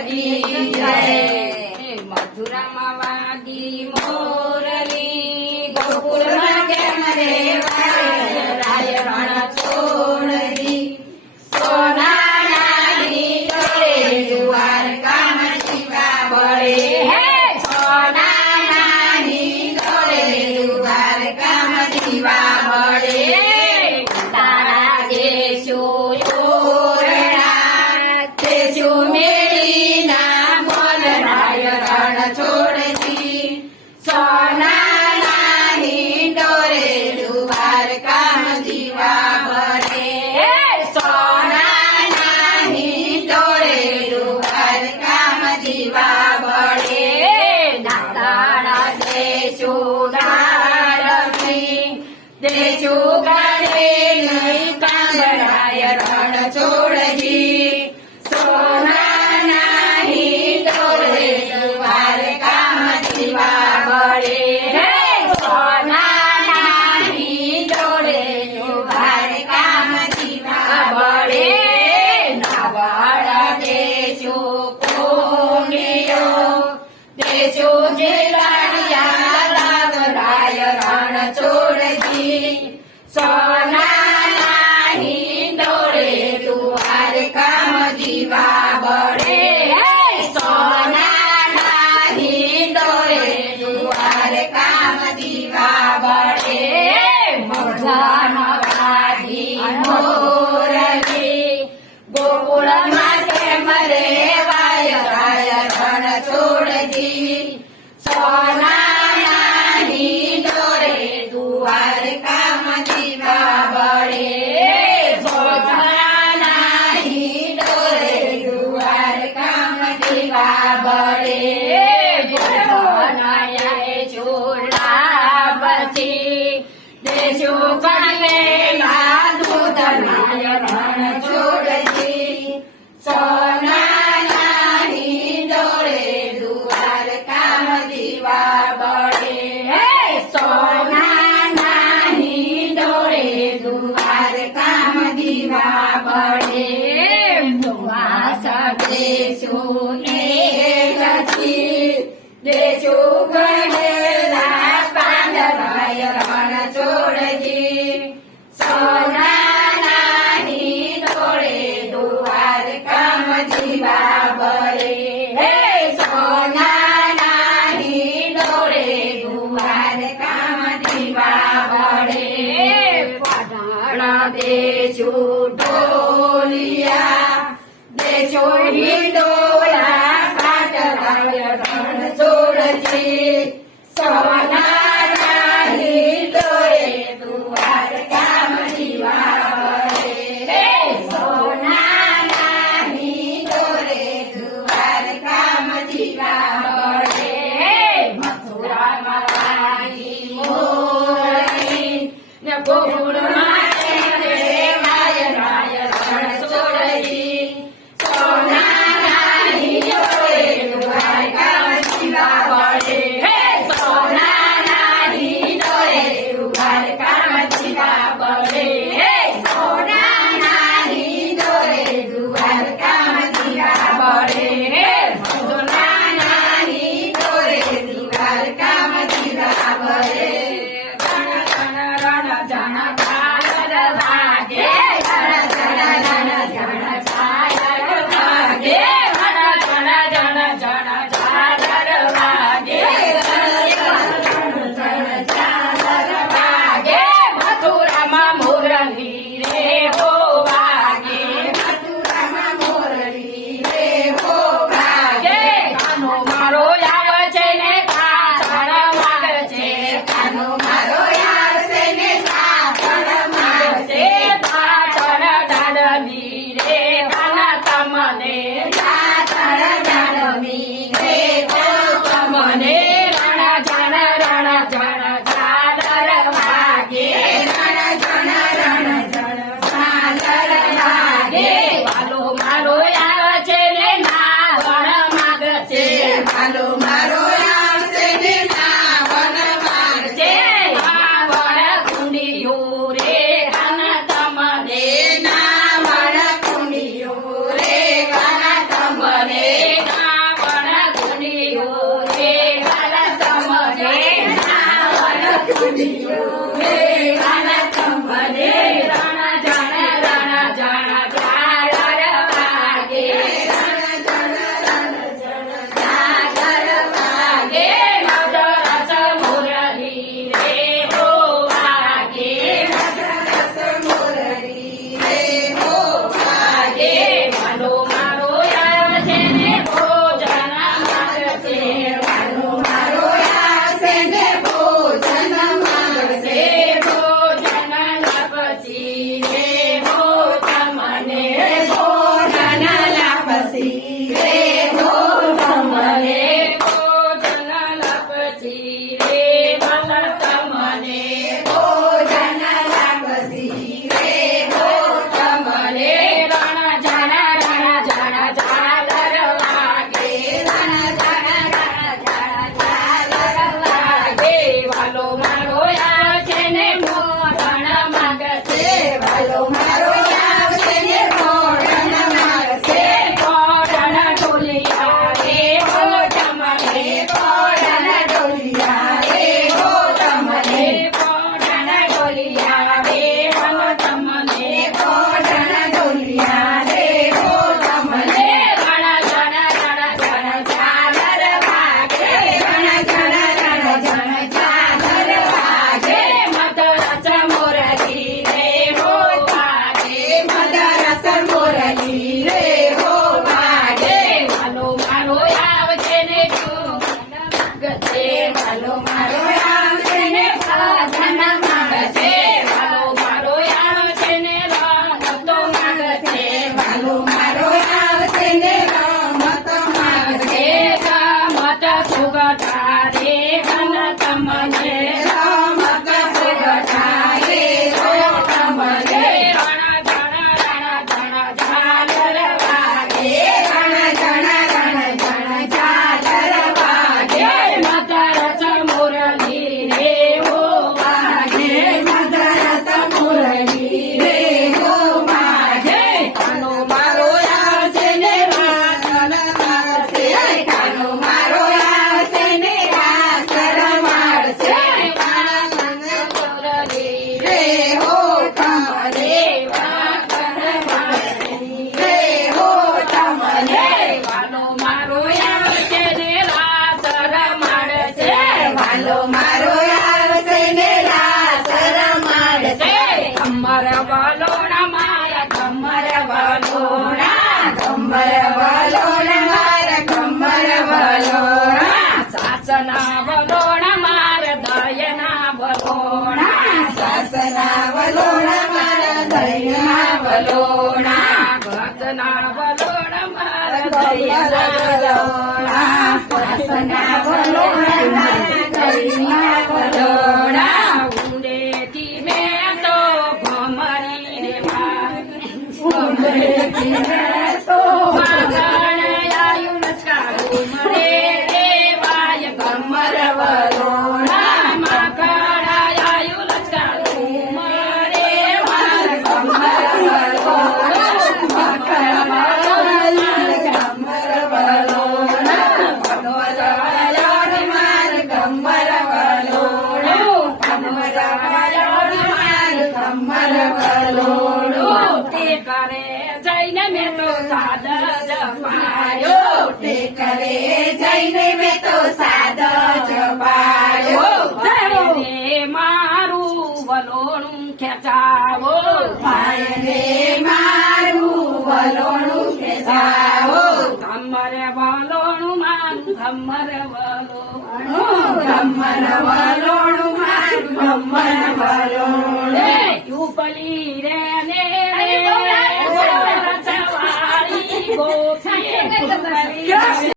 કી જય મથુરામાં વાગી મોરલી ગોકુળમાં કેમ રે રાય રણ છોડજી સોનાની ડોરે દ્વારકામાં જીવા બળે હે સોનાની ડોરે દ્વારકામાં જીવા બળે તારા દેશો યોરણા દેશો મેળીના બોલ રાય રણ છોડજી સોનાની ડોરે દ્વારકામાં જીવા બળે સોનાની ડોરે દ્વારકામાં જીવા બળે દાતાળા દેશો ગારમી દેશો ગાડે નહીં કાંગરાય રણ છોડજી સોનાની ડોરે દ્વારકામાં જીવા બળે સોનાની ડોરે દ્વારકામાં જીવા બળે નાવાડા દેશો કોમિયો દેશો જે લાડિયા લાગરાય રણ છોડજી સોનાની ડોરે દ્વારકામાં જીવા બળે સોનાની ડોરે દ્વારકામાં જીવા બળે મધુરામાં વાગી મોરલી ગોકુળમાં કેમ રે વાય રાય રણ છોડજી સોનાની ડોરે દ્વારકામાં જીવા બળે સોનાની ડોરે દ્વારકામાં જીવા બળે ભગવાનએ છોડા પછી દેશો કરેલા દૂધનાય રણ છોડજી સોનાની ડોરે દ્વારકામાં જીવા બળે સોનાની ડોરે દ્વારકામાં જીવા બળે મુવાસ દેશો એલથી દેશો ગણેલા પાંડવાય રણ છોડજી સોનાની ડોરે દ્વારકામાં જીવા બળે સોનાની ડોરે દ્વારકામાં જીવા બળે પાટણ દેશો ઢોલિયા દેશો હિંડોળા પાટરાય રણ છોડજી સોનાની ડોરે દ્વારકામાં જીવા બળે સોનાની ડોરે દ્વારકામાં જીવા બળે મથુરામાં વાગી મોરલી ને ગોકુળમાં કેમ રે વાય રાય રણ છોડજી સોનાની ડોરે દ્વારકામાં જીવા બળે સોના વલોણા ભક્તના વલોણા મારા દરિયાના શ્વાસના વલોણા દરિયાના વલોણા ઊંડેથી મેં તો ભમરીને ઉમરેથી મેં તો આયુ લચકારું મરે દેવાય ભમર વલોણા માકડ આયુ લચકારું મરે વાર ભમર તે કરે જઈને મેં તો સાદ જપાયો તે કરે જઈને મેં તો સાદ જપાયો જઈને મારું વલોણું ખેંચાવો ભાઈને મારું વલોણું ખેંચાવો ઘમર વલોણું મારું ઘમર વલોણું ગમન વલોણું મારું ગમન વલોણું ઉપલી રે